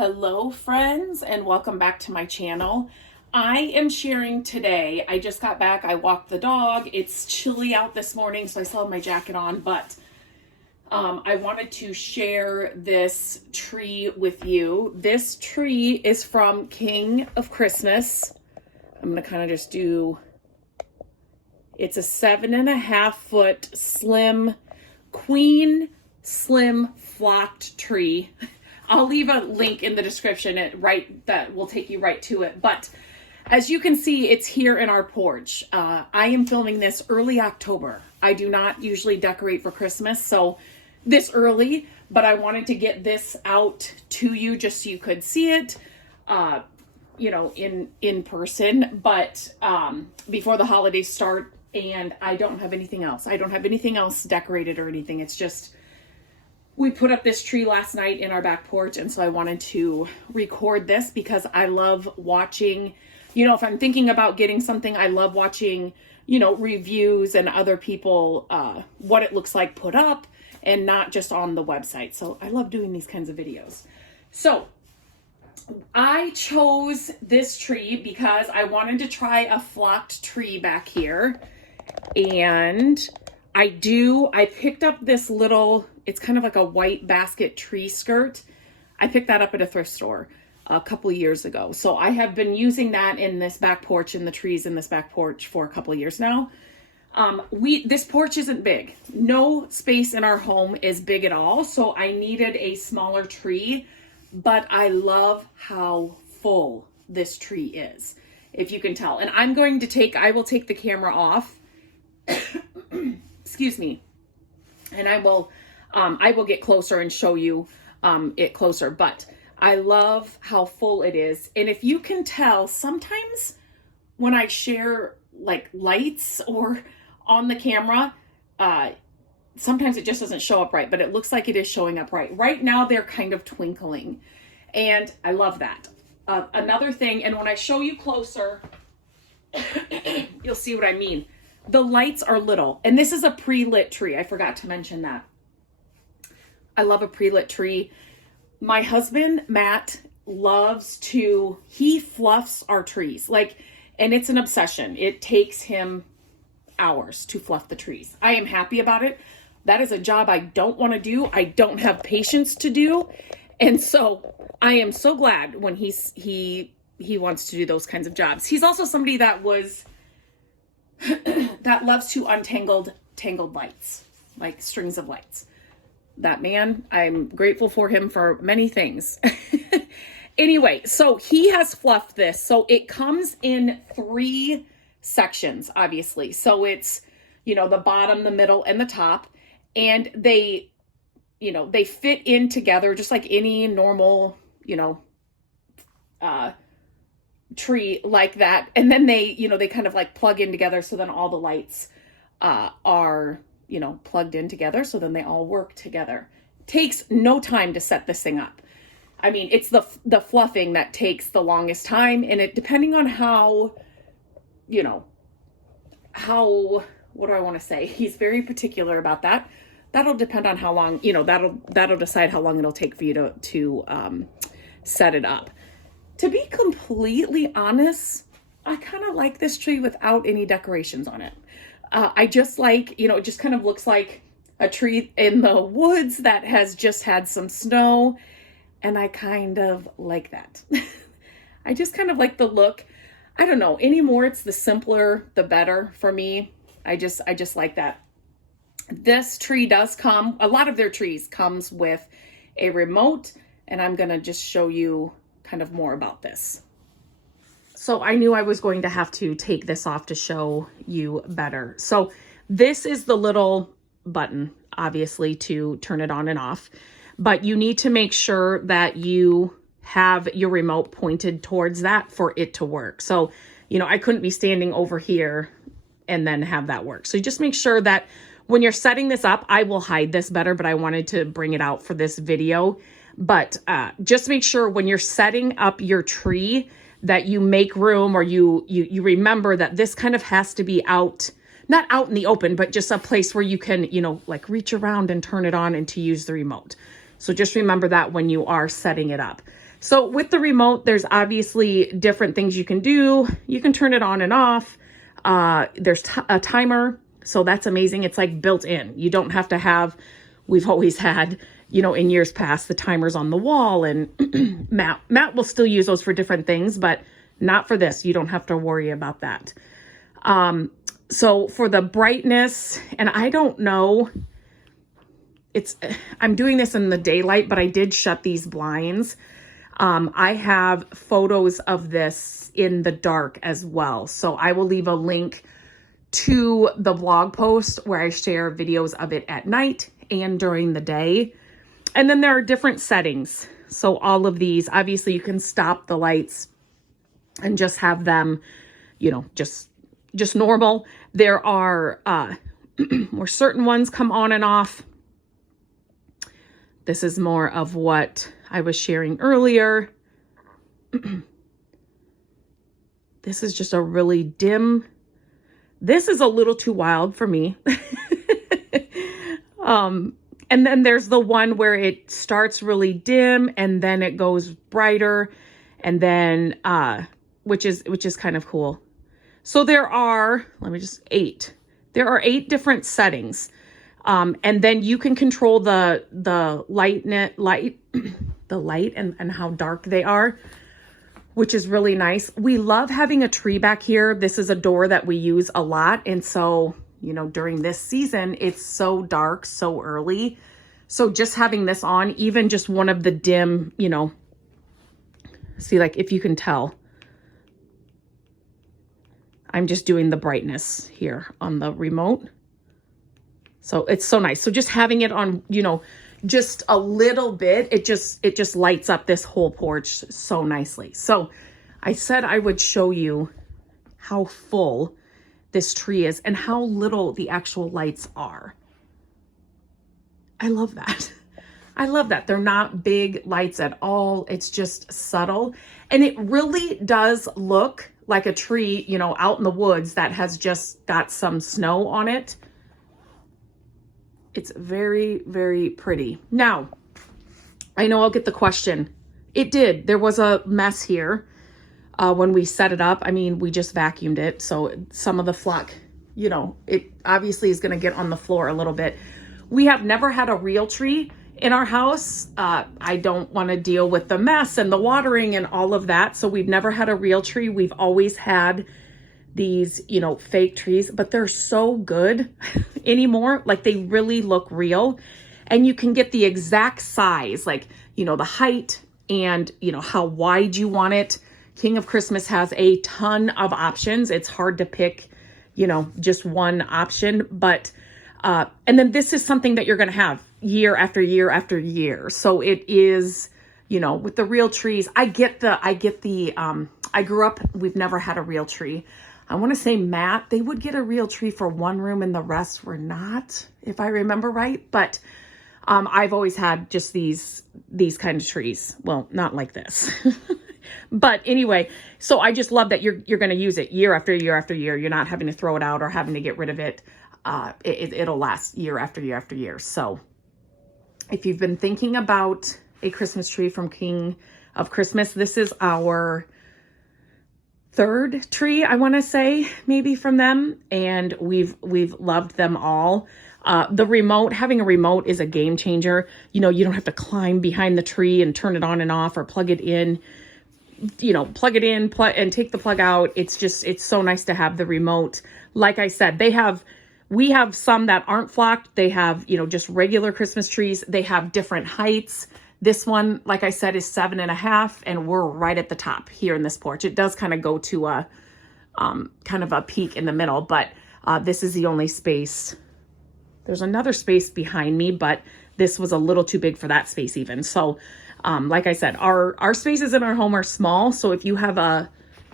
Hello friends, and welcome back to my channel. I am sharing today, I just got back, I walked the dog. It's chilly out this morning, so I still have my jacket on, but I wanted to share this tree with you. This tree is from King of Christmas. I'm gonna kind of just do, it's a 7.5 foot slim, queen slim flocked tree. I'll leave a link in the description that will take you right to it. But as you can see, it's here in our porch. I am filming this early October. I do not usually decorate for Christmas, so this early, but I wanted to get this out to you just so you could see it, in person, but before the holidays start, and I don't have anything else. I don't have anything else decorated or anything. It's just, we put up this tree last night in our back porch, and so I wanted to record this because I love watching, if I'm thinking about getting something, I love watching, reviews and other people, what it looks like put up and not just on the website. So I love doing these kinds of videos. So I chose this tree because I wanted to try a flocked tree back here. And I picked up this little, it's kind of like a white basket tree skirt. I picked that up at a thrift store a couple of years ago. So I have been using that in this back porch, in the trees in this back porch for a couple of years now. This porch isn't big. No space in our home is big at all. So I needed a smaller tree, but I love how full this tree is, if you can tell. And I will take the camera off. Excuse me. And I will get closer and show you it closer, but I love how full it is. And if you can tell, sometimes when I share like lights or on the camera, sometimes it just doesn't show up right, but it looks like it is showing up right. Right now they're kind of twinkling, and I love that. Another thing, and when I show you closer, you'll see what I mean. The lights are little, and this is a pre-lit tree. I forgot to mention that. I love a pre-lit tree. My husband, Matt, he fluffs our trees. And it's an obsession. It takes him hours to fluff the trees. I am happy about it. That is a job I don't want to do. I don't have patience to do. And so I am so glad when he wants to do those kinds of jobs. He's also somebody that loves to tangled lights, like strings of lights. That man, I'm grateful for him for many things. Anyway, so he has fluffed this. So it comes in 3 sections, obviously. So it's, the bottom, the middle, and the top. And they fit in together just like any normal, tree like that. And then they kind of like plug in together. So then all the lights are plugged in together. So then they all work together. Takes no time to set this thing up. I mean, it's the fluffing that takes the longest time, and it, depending on how, what do I want to say? He's very particular about that. That'll depend on how long, that'll decide how long it'll take for you to set it up. To be completely honest, I kind of like this tree without any decorations on it. I just like, it just kind of looks like a tree in the woods that has just had some snow. And I kind of like that. I just kind of like the look. I don't know, anymore it's the simpler, the better for me. I just like that. This tree does come, a lot of their trees comes with a remote, and I'm going to just show you kind of more about this. So I knew I was going to have to take this off to show you better. So this is the little button, obviously, to turn it on and off. But you need to make sure that you have your remote pointed towards that for it to work. So, I couldn't be standing over here and then have that work. So just make sure that when you're setting this up, I will hide this better, but I wanted to bring it out for this video. But just make sure when you're setting up your tree that you make room, or you remember that this kind of has to be out, not out in the open, but just a place where you can, reach around and turn it on and to use the remote. So just remember that when you are setting it up. So with the remote, there's obviously different things you can do. You can turn it on and off. There's a timer. So that's amazing. It's like built in. You don't have to have, we've always had, you know, in years past, the timers on the wall, and Matt will still use those for different things, but not for this. You don't have to worry about that. So for the brightness, and I don't know, I'm doing this in the daylight, but I did shut these blinds. I have photos of this in the dark as well. So I will leave a link to the blog post where I share videos of it at night and during the day. And then there are different settings. So all of these, obviously you can stop the lights and just have them, you know, just normal. There are where certain ones come on and off. This is more of what I was sharing earlier. This is just a really dim. This is a little too wild for me. And then there's the one where it starts really dim and then it goes brighter, and then which is kind of cool. So there are, There are 8 different settings. And then you can control the light and how dark they are, which is really nice. We love having a tree back here. This is a door that we use a lot. And so, you know, during this season, it's so dark so early. So just having this on, even just one of the dim, you know, see, like if you can tell, I'm just doing the brightness here on the remote. So it's so nice. So just having it on, you know, just a little bit, it just lights up this whole porch so nicely. So I said I would show you how full this tree is and how little the actual lights are. I love that. I love that. They're not big lights at all. It's just subtle. And it really does look like a tree, you know, out in the woods that has just got some snow on it. It's very, very pretty. Now, I know I'll get the question. It did. There was a mess here when we set it up. I mean, we just vacuumed it. So some of the flock, you know, it obviously is going to get on the floor a little bit. We have never had a real tree in our house. I don't want to deal with the mess and the watering and all of that. So we've never had a real tree. We've always had these, you know, fake trees, but they're so good anymore. Like they really look real, and you can get the exact size, like, you know, the height and, you know, how wide you want it. King of Christmas has a ton of options. It's hard to pick, you know, just one option, but, and then this is something that you're going to have year after year after year. So it is, you know, with the real trees, I grew up, we've never had a real tree. I want to say Matt, they would get a real tree for one room and the rest were not, if I remember right. But I've always had just these kind of trees. Well, not like this. But anyway, so I just love that you're going to use it year after year after year. You're not having to throw it out or having to get rid of it. It'll last year after year after year. So if you've been thinking about a Christmas tree from King of Christmas, this is our 3rd tree, I want to say, maybe from them, and we've loved them all. The remote, having a remote is a game changer. You know, you don't have to climb behind the tree and turn it on and off or plug it in. You know, plug it in and take the plug out. It's so nice to have the remote. Like I said, we have some that aren't flocked. They have, you know, just regular Christmas trees. They have different heights. This one, like I said, is 7.5, and we're right at the top here in this porch. It does kind of go to a kind of a peak in the middle, but this is the only space. There's another space behind me, but this was a little too big for that space even. So like I said, our spaces in our home are small. So if you have a,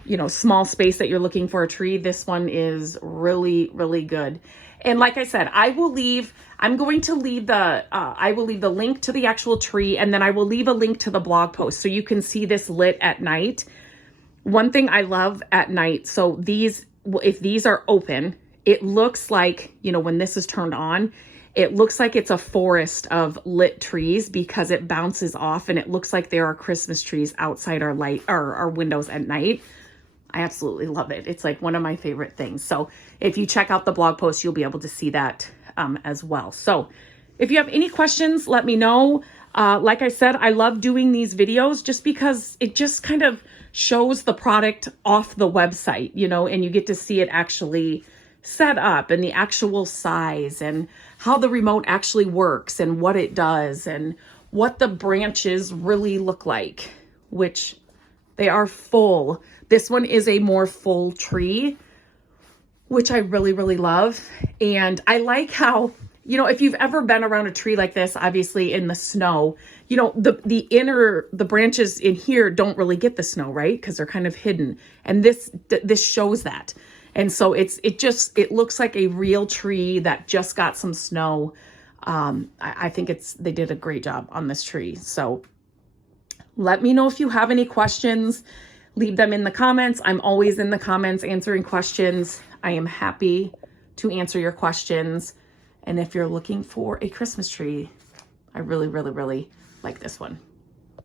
you know, small space that you're looking for a tree, this one is really, really good. And like I said, I will leave the link to the actual tree, and then I will leave a link to the blog post so you can see this lit at night. One thing I love at night, so if these are open, it looks like, you know, when this is turned on, It looks like it's a forest of lit trees because it bounces off and it looks like there are Christmas trees outside our our windows at night. I absolutely love it. It's like one of my favorite things. So if you check out the blog post, you'll be able to see that as well. So if you have any questions, let me know. Like I said, I love doing these videos just because it just kind of shows the product off the website, you know, and you get to see it actually set up and the actual size and how the remote actually works and what it does and what the branches really look like, which they are full. This one is a more full tree, which I really, really love. And I like how, you know, if you've ever been around a tree like this, obviously in the snow, you know, the branches in here don't really get the snow, right? Because they're kind of hidden. And this shows that. And so it looks like a real tree that just got some snow. I think they did a great job on this tree. So let me know if you have any questions. Leave them in the comments. I'm always in the comments answering questions. I am happy to answer your questions. And if you're looking for a Christmas tree, I really, really, really like this one.